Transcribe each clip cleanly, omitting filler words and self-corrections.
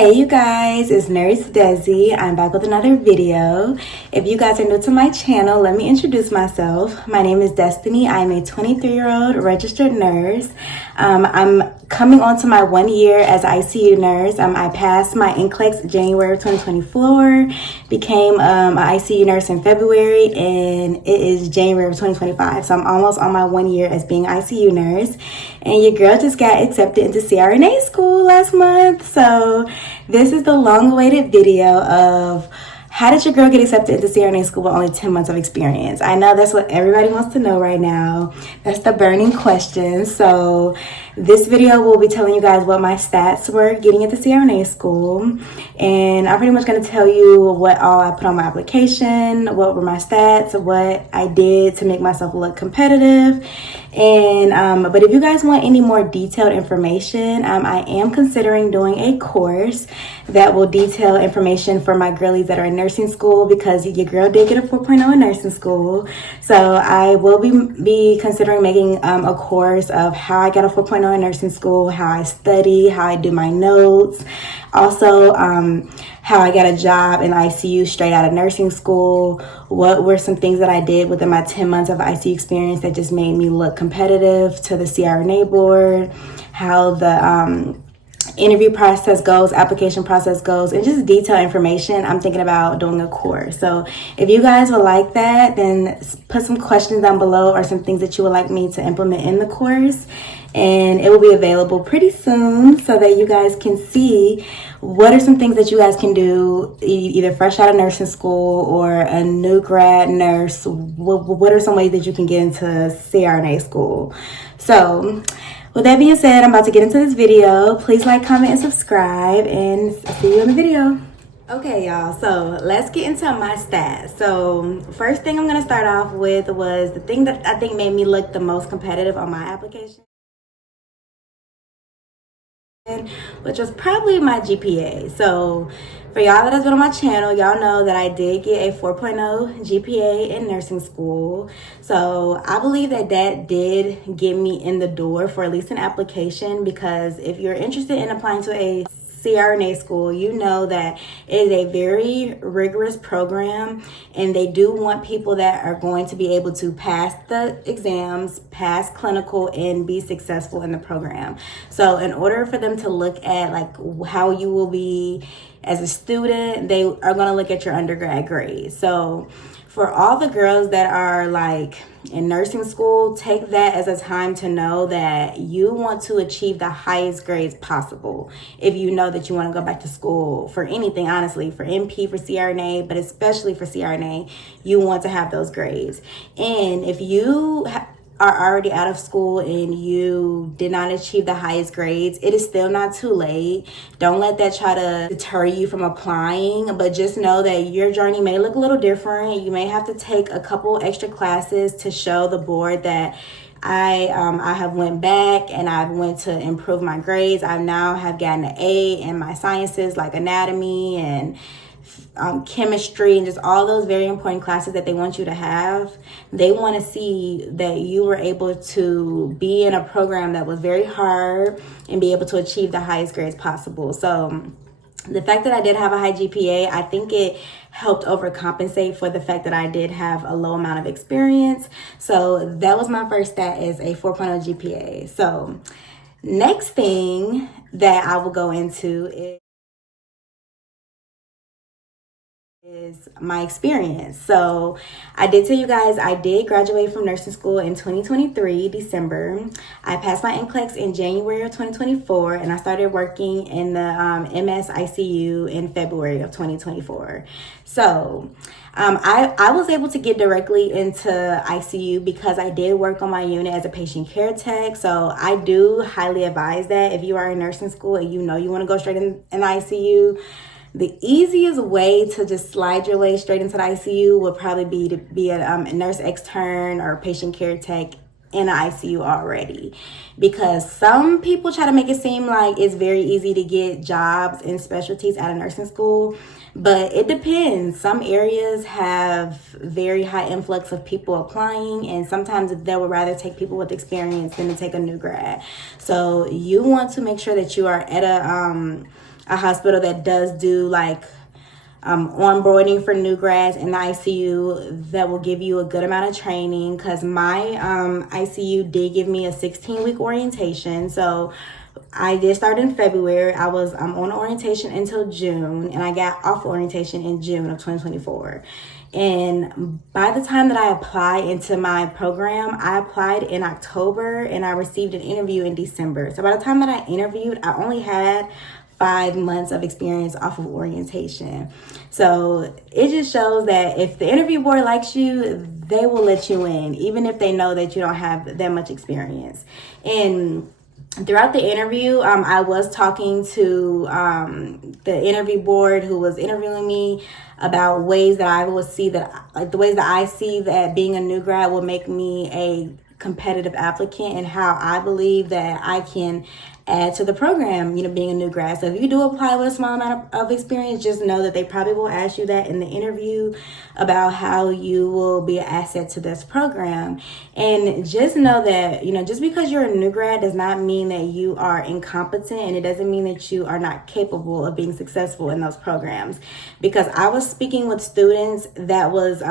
Hey you guys, it's Nurse Desi. I'm back with another video. If you guys are new to my channel, let me introduce myself. My name is Destiny. I'm a 23-year-old registered nurse. I'm coming on to my 1 year as ICU nurse. I passed my NCLEX January 2024, became an ICU nurse in February, and it is January of 2025. So I'm almost on my 1 year as being ICU nurse. And your girl just got accepted into CRNA school last month. So this is the long-awaited video of how did your girl get accepted into CRNA school with only 10 months of experience? I know that's what everybody wants to know right now. That's the burning question. So this video will be telling you guys what my stats were getting into CRNA school. And I'm pretty much going to tell you what all I put on my application, what were my stats, what I did to make myself look competitive. And but if you guys want any more detailed information, I am considering doing a course that will detail information for my girlies that are in nursing school, because your girl did get a 4.0 in nursing school. So I will be considering making a course of how I got a 4.0 in nursing school, how I study, how I do my notes, also how I got a job in ICU straight out of nursing school, what were some things that I did within my 10 months of ICU experience that just made me look competitive to the CRNA board, how the interview process goes, application process goes, and just detailed information. I'm thinking about doing a course. So if you guys would like that, then put some questions down below or some things that you would like me to implement in the course. And it will be available pretty soon so that you guys can see what are some things that you guys can do either fresh out of nursing school or a new grad nurse. What are some ways that you can get into CRNA school? So with that being said, I'm about to get into this video. Please like, comment, and subscribe, and I'll see you in the video. Okay, y'all, so let's get into my stats. So first thing I'm gonna start off with was the thing that I think made me look the most competitive on my application, which was probably my GPA. So for y'all that has been on my channel, y'all know that I did get a 4.0 GPA in nursing school. So I believe that that did get me in the door for at least an application, because if you're interested in applying to a CRNA school, you know that it is a very rigorous program, and they do want people that are going to be able to pass the exams, pass clinical, and be successful in the program. So in order for them to look at like how you will be as a student, they are going to look at your undergrad grades. So for all the girls that are like in nursing school, take that as a time to know that you want to achieve the highest grades possible. If you know that you want to go back to school for anything, honestly, for NP, for CRNA, but especially for CRNA, you want to have those grades. And if you are already out of school and you did not achieve the highest grades, it is still not too late. Don't let that try to deter you from applying, but just know that your journey may look a little different. You may have to take a couple extra classes to show the board that I have went back and I went to improve my grades. I now have gotten an A in my sciences like anatomy and chemistry, and just all those very important classes that they want you to have. They want to see that you were able to be in a program that was very hard and be able to achieve the highest grades possible. So the fact that I did have a high GPA, I think it helped overcompensate for the fact that I did have a low amount of experience. So that was my first stat, is a 4.0 GPA. So next thing that I will go into is my experience. So I did tell you guys I did graduate from nursing school in 2023 December. I passed my NCLEX in January of 2024, and I started working in the MS ICU in February of 2024. So I was able to get directly into ICU because I did work on my unit as a patient care tech. So I do highly advise that if you are in nursing school and you know you want to go straight in ICU, the easiest way to just slide your way straight into the ICU would probably be to be a nurse extern or patient care tech in the ICU already, because some people try to make it seem like it's very easy to get jobs in specialties out of nursing school, but it depends. Some areas have very high influx of people applying, and sometimes they would rather take people with experience than to take a new grad. So you want to make sure that you are at a a hospital that does do like onboarding for new grads in the ICU that will give you a good amount of training, because my ICU did give me a 16-week orientation. So I did start in February. I was on orientation until June, and I got off orientation in June of 2024. And by the time that I applied into my program, I applied in October and I received an interview in December. So by the time that I interviewed, I only had 5 months of experience off of orientation. So it just shows that if the interview board likes you, they will let you in, even if they know that you don't have that much experience. And throughout the interview, I was talking to the interview board who was interviewing me about ways that I would see that, like the ways that I see that being a new grad will make me a competitive applicant, and how I believe that I can add to the program, being a new grad. So if you do apply with a small amount of experience, just know that they probably will ask you that in the interview about how you will be an asset to this program. And just know that, just because you're a new grad does not mean that you are incompetent, and it doesn't mean that you are not capable of being successful in those programs. Because I was speaking with students that was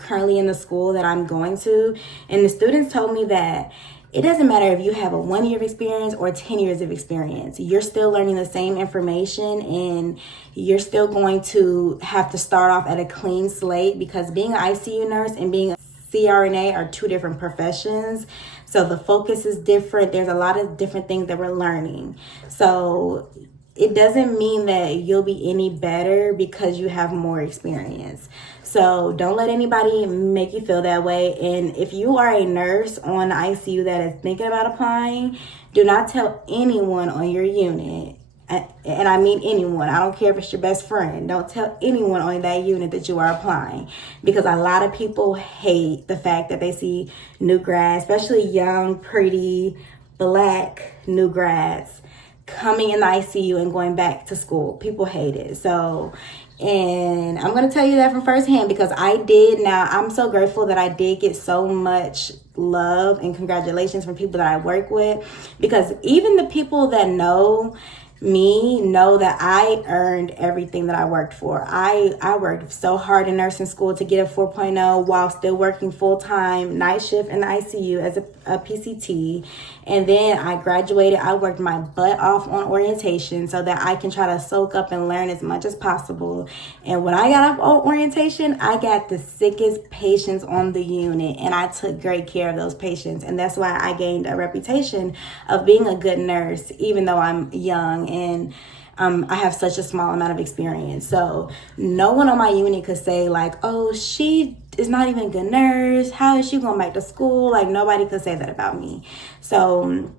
currently in the school that I'm going to, and the students told me that it doesn't matter if you have a 1 year of experience or 10 years of experience. You're still learning the same information, and you're still going to have to start off at a clean slate, because being an ICU nurse and being a CRNA are two different professions. So the focus is different. There's a lot of different things that we're learning. So it doesn't mean that you'll be any better because you have more experience. So don't let anybody make you feel that way. And if you are a nurse on the ICU that is thinking about applying, do not tell anyone on your unit, and I mean anyone, I don't care if it's your best friend, don't tell anyone on that unit that you are applying, because a lot of people hate the fact that they see new grads, especially young, pretty, Black new grads, coming in the ICU and going back to school. People hate it. So, and I'm going to tell you that from firsthand, because I did. Now, I'm so grateful that I did get so much love and congratulations from people that I work with, because even the people that know me know that I earned everything that I worked for. I worked so hard in nursing school to get a 4.0 while still working full-time night shift in the ICU as a PCT. And then I graduated. I worked my butt off on orientation so that I can try to soak up and learn as much as possible. And when I got off orientation, I got the sickest patients on the unit, and I took great care of those patients. And that's why I gained a reputation of being a good nurse, even though I'm young and I have such a small amount of experience. So no one on my unit could say like, oh, she is not even a good nurse. How is she going back to school? Like, nobody could say that about me. So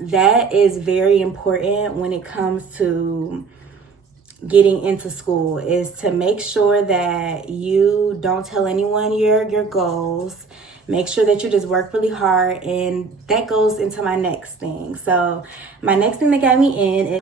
that is very important when it comes to getting into school, is to make sure that you don't tell anyone your goals. Make sure that you just work really hard, and that goes into my next thing. So my next thing that got me in is,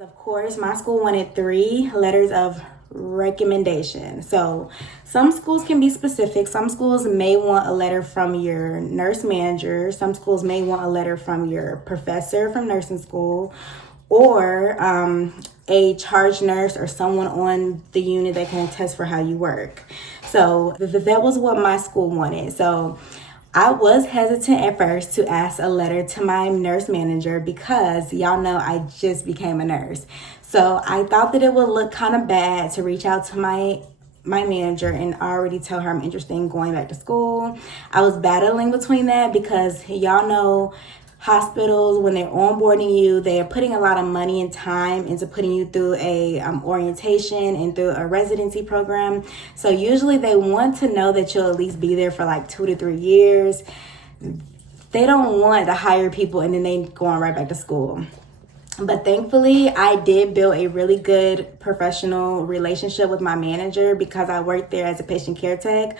of course, my school wanted 3 letters of recommendation. So some schools can be specific. Some schools may want a letter from your nurse manager. Some schools may want a letter from your professor from nursing school, or a charge nurse or someone on the unit that can attest for how you work. So that was what my school wanted. So I was hesitant at first to ask a letter to my nurse manager, because y'all know I just became a nurse. So I thought that it would look kind of bad to reach out to my manager and already tell her I'm interested in going back to school. I was battling between that, because y'all know hospitals, when they're onboarding you, they're putting a lot of money and time into putting you through a orientation and through a residency program. So usually they want to know that you'll at least be there for like 2 to 3 years. They don't want to hire people and then they go on right back to school. But thankfully, I did build a really good professional relationship with my manager, because I worked there as a patient care tech,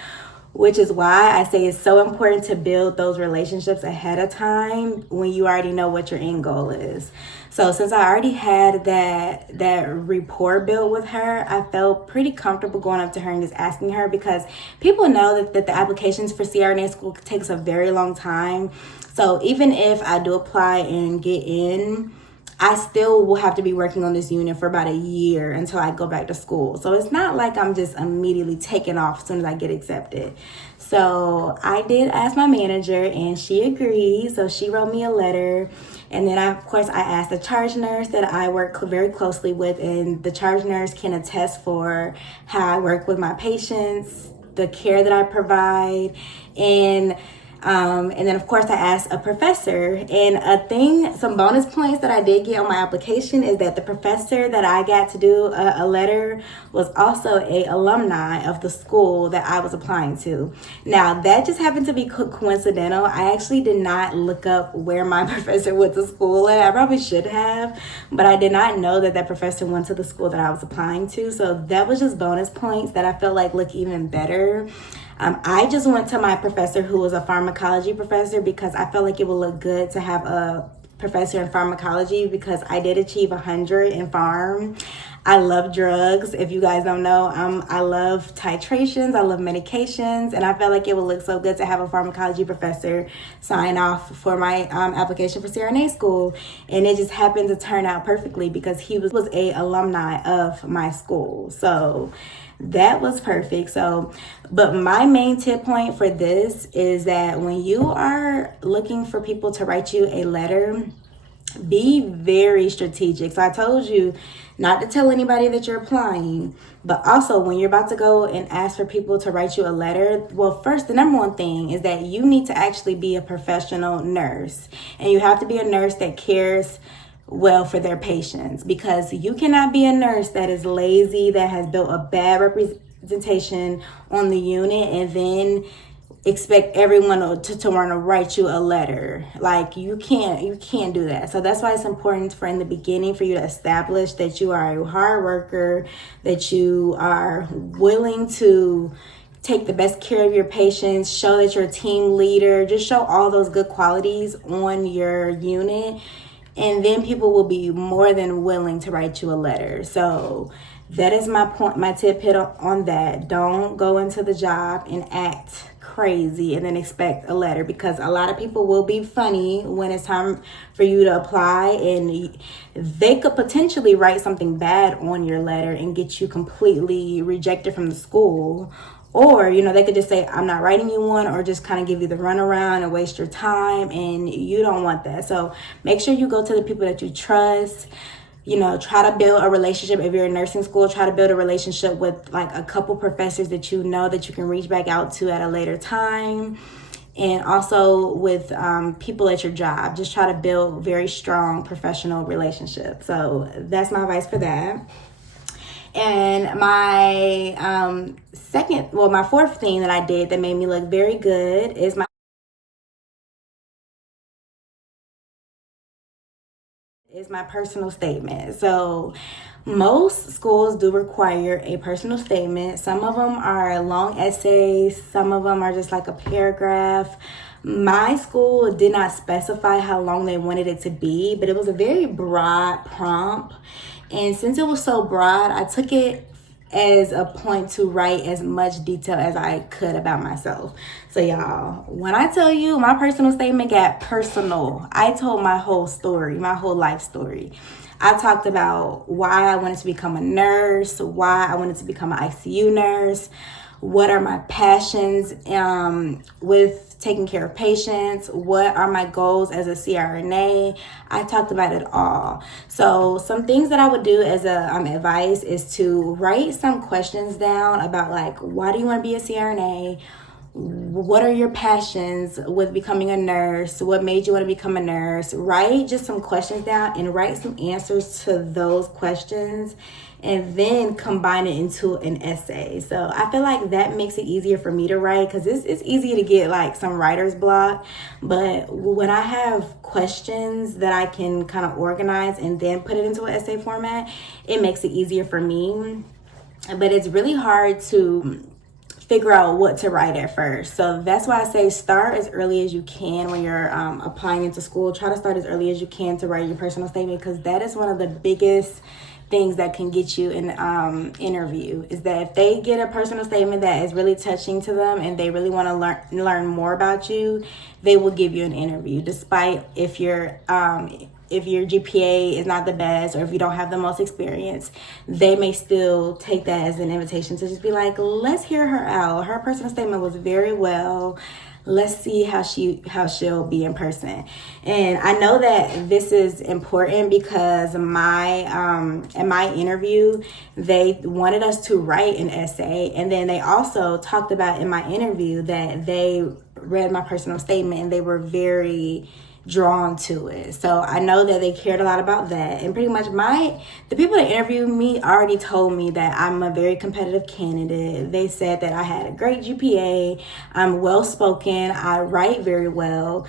which is why I say it's so important to build those relationships ahead of time when you already know what your end goal is. So since I already had that rapport built with her, I felt pretty comfortable going up to her and just asking her, because people know that the applications for CRNA school takes a very long time. So even if I do apply and get in, I still will have to be working on this unit for about a year until I go back to school. So it's not like I'm just immediately taking off as soon as I get accepted. So I did ask my manager and she agreed. So she wrote me a letter. And then of course I asked the charge nurse that I work very closely with, and the charge nurse can attest for how I work with my patients, the care that I provide, and then of course I asked a professor. And some bonus points that I did get on my application is that the professor that I got to do a letter was also a alumni of the school that I was applying to. Now that just happened to be coincidental. I actually did not look up where my professor went to school at. I probably should have, but I did not know that that professor went to the school that I was applying to. So that was just bonus points that I felt like look even better. I just went to my professor who was a pharmacology professor because I felt like it would look good to have a professor in pharmacology, because I did achieve 100 in pharm. I love drugs. If you guys don't know, I love titrations, I love medications, and I felt like it would look so good to have a pharmacology professor sign off for my application for CRNA school. And it just happened to turn out perfectly because he was a alumni of my school. So that was perfect. So, but my main tip point for this is that when you are looking for people to write you a letter, be very strategic. So I told you not to tell anybody that you're applying, but also when you're about to go and ask for people to write you a letter, well, first, the number one thing is that you need to actually be a professional nurse, and you have to be a nurse that cares well for their patients, because you cannot be a nurse that is lazy, that has built a bad representation on the unit, and then expect everyone to want to write you a letter. Like, you can't do that. So that's why it's important for in the beginning for you to establish that you are a hard worker, that you are willing to take the best care of your patients, show that you're a team leader, just show all those good qualities on your unit. And then people will be more than willing to write you a letter. So that is my point, my tip hit on that. Don't go into the job and act crazy and then expect a letter, because a lot of people will be funny when it's time for you to apply, and they could potentially write something bad on your letter and get you completely rejected from the school. Or, they could just say, I'm not writing you one, or just kind of give you the runaround and waste your time, and you don't want that. So make sure you go to the people that you trust. Try to build a relationship. If you're in nursing school, try to build a relationship with like a couple professors that you know that you can reach back out to at a later time. And also with people at your job, just try to build very strong professional relationships. So that's my advice for that. And my my fourth thing that I did that made me look very good is my personal statement. So most schools do require a personal statement. Some of them are long essays, some of them are just like a paragraph. My school did not specify how long they wanted it to be, but it was a very broad prompt. And since it was so broad, I took it as a point to write as much detail as I could about myself. So y'all, when I tell you my personal statement got personal, I told my whole story, my whole life story. I talked about why I wanted to become a nurse, why I wanted to become an ICU nurse, what are my passions with taking care of patients, what are my goals as a CRNA. I talked about it all. So some things that I would do as a advice is to write some questions down about, like, why do you want to be a CRNA? What are your passions with becoming a nurse? What made you want to become a nurse? Write just some questions down and write some answers to those questions, and then combine it into an essay. So I feel like that makes it easier for me to write, because it's easy to get like some writer's block. But when I have questions that I can kind of organize and then put it into an essay format, it makes it easier for me. But it's really hard to figure out what to write at first. So that's why I say start as early as you can when you're applying into school. Try to start as early as you can to write your personal statement, because that is one of the biggest things that can get you an interview is that if they get a personal statement that is really touching to them and they really want to learn more about you, they will give you an interview, despite if your GPA is not the best or if you don't have the most experience. They may still take that as an invitation to just be like, let's hear her out. Her personal statement was very well. Let's see how she'll be in person. And I know that this is important because in my interview, they wanted us to write an essay, and then they also talked about in my interview that they read my personal statement and they were very drawn to it. So I know that they cared a lot about that. And pretty much the people that interviewed me already told me that I'm a very competitive candidate. They said that I had a great GPA, I'm well spoken, I write very well.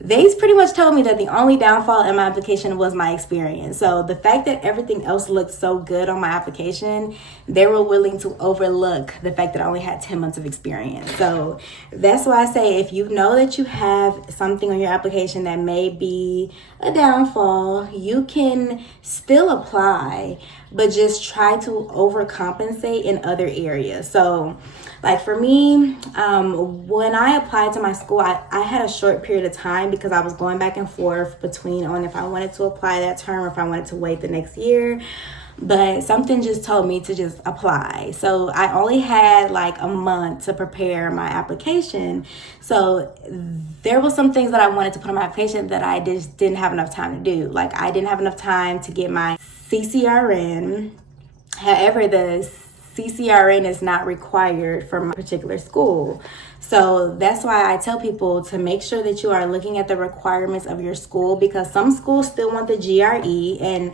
They pretty much told me that the only downfall in my application was my experience. So the fact that everything else looked so good on my application, they were willing to overlook the fact that I only had 10 months of experience. So that's why I say, if you know that you have something on your application that may be a downfall, you can still apply, but just try to overcompensate in other areas. So like for me, when I applied to my school, I had a short period of time because I was going back and forth between on if I wanted to apply that term or if I wanted to wait the next year. But something just told me to just apply. So I only had like a month to prepare my application. So there were some things that I wanted to put on my application that I just didn't have enough time to do. Like I didn't have enough time to get my CCRN. However, the CCRN is not required for my particular school. So that's why I tell people to make sure that you are looking at the requirements of your school, because some schools still want the GRE, and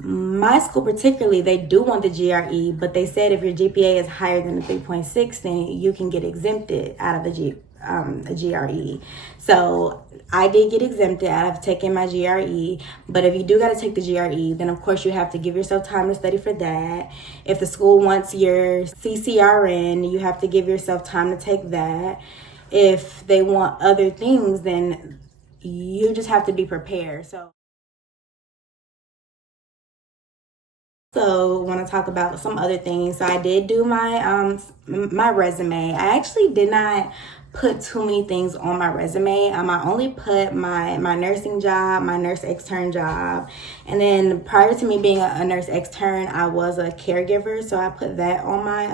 my school particularly, they do want the GRE, but they said if your GPA is higher than a 3.6, then you can get exempted out of the GRE. So I did get exempted out of taking my GRE, but if you do got to take the GRE, then of course you have to give yourself time to study for that. If the school wants your CCRN, you have to give yourself time to take that. If they want other things, then you just have to be prepared. So want to talk about some other things. So I did do my resume. I actually did not put too many things on my resume. I only put my nursing job, my nurse extern job, and then prior to me being a nurse extern, I was a caregiver, so I put that on my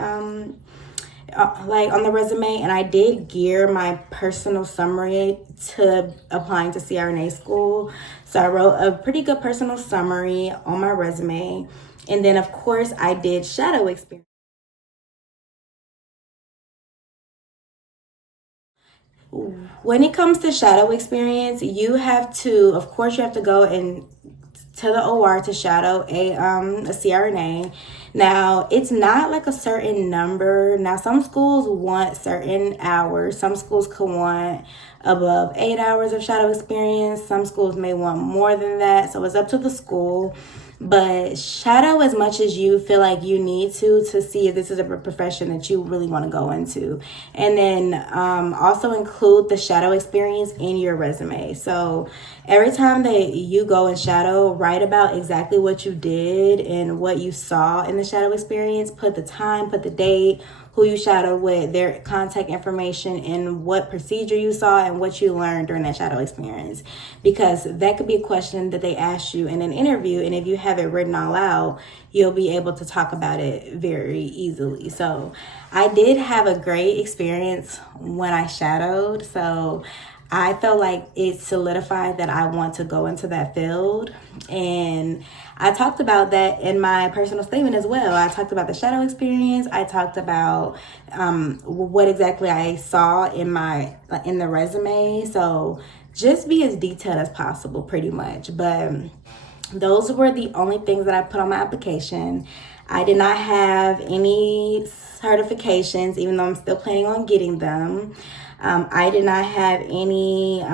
on the resume. And I did gear my personal summary to applying to CRNA school. So I wrote a pretty good personal summary on my resume. And then, of course, I did shadow experience. When it comes to shadow experience, you have to go to the OR to shadow a CRNA. Now, it's not like a certain number. Now, some schools want certain hours. Some schools could want above 8 hours of shadow experience. Some schools may want more than that. So it's up to the school. But shadow as much as you feel like you need to see if this is a profession that you really want to go into. And then also include the shadow experience in your resume. So every time that you go and shadow, write about exactly what you did and what you saw in the shadow experience. Put the time, put the date, who you shadowed with, their contact information, and what procedure you saw and what you learned during that shadow experience. Because that could be a question that they ask you in an interview, and if you have it written all out, you'll be able to talk about it very easily. So I did have a great experience when I shadowed, so I felt like it solidified that I want to go into that field. And I talked about that in my personal statement as well. I talked about the shadow experience. I talked about what exactly I saw in the resume. So just be as detailed as possible, pretty much. But those were the only things that I put on my application. I did not have any certifications, even though I'm still planning on getting them. I did not have any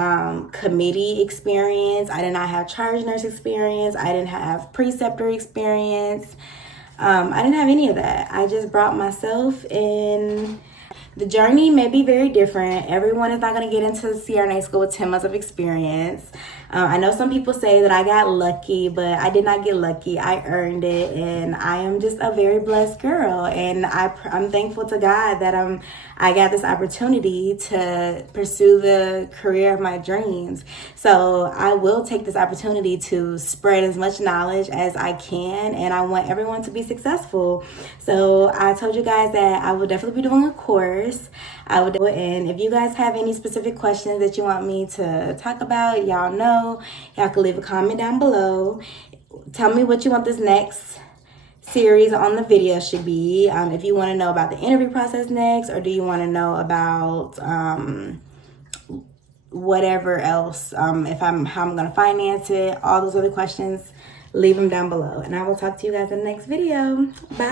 committee experience. I did not have charge nurse experience. I didn't have preceptor experience. I didn't have any of that. I just brought myself in. The journey may be very different. Everyone is not going to get into CRNA school with 10 months of experience. I know some people say that I got lucky, but I did not get lucky. I earned it, and I am just a very blessed girl. And I'm thankful to God that I got this opportunity to pursue the career of my dreams. So I will take this opportunity to spread as much knowledge as I can, and I want everyone to be successful. So I told you guys that I will definitely be doing a course. I would do it, and if you guys have any specific questions that you want me to talk about, y'all know, y'all can leave a comment down below. Tell me what you want this next series on the video should be. If you want to know about the interview process next, or do you want to know about whatever else, how I'm going to finance it, all those other questions, leave them down below, and I will talk to you guys in the next video. Bye.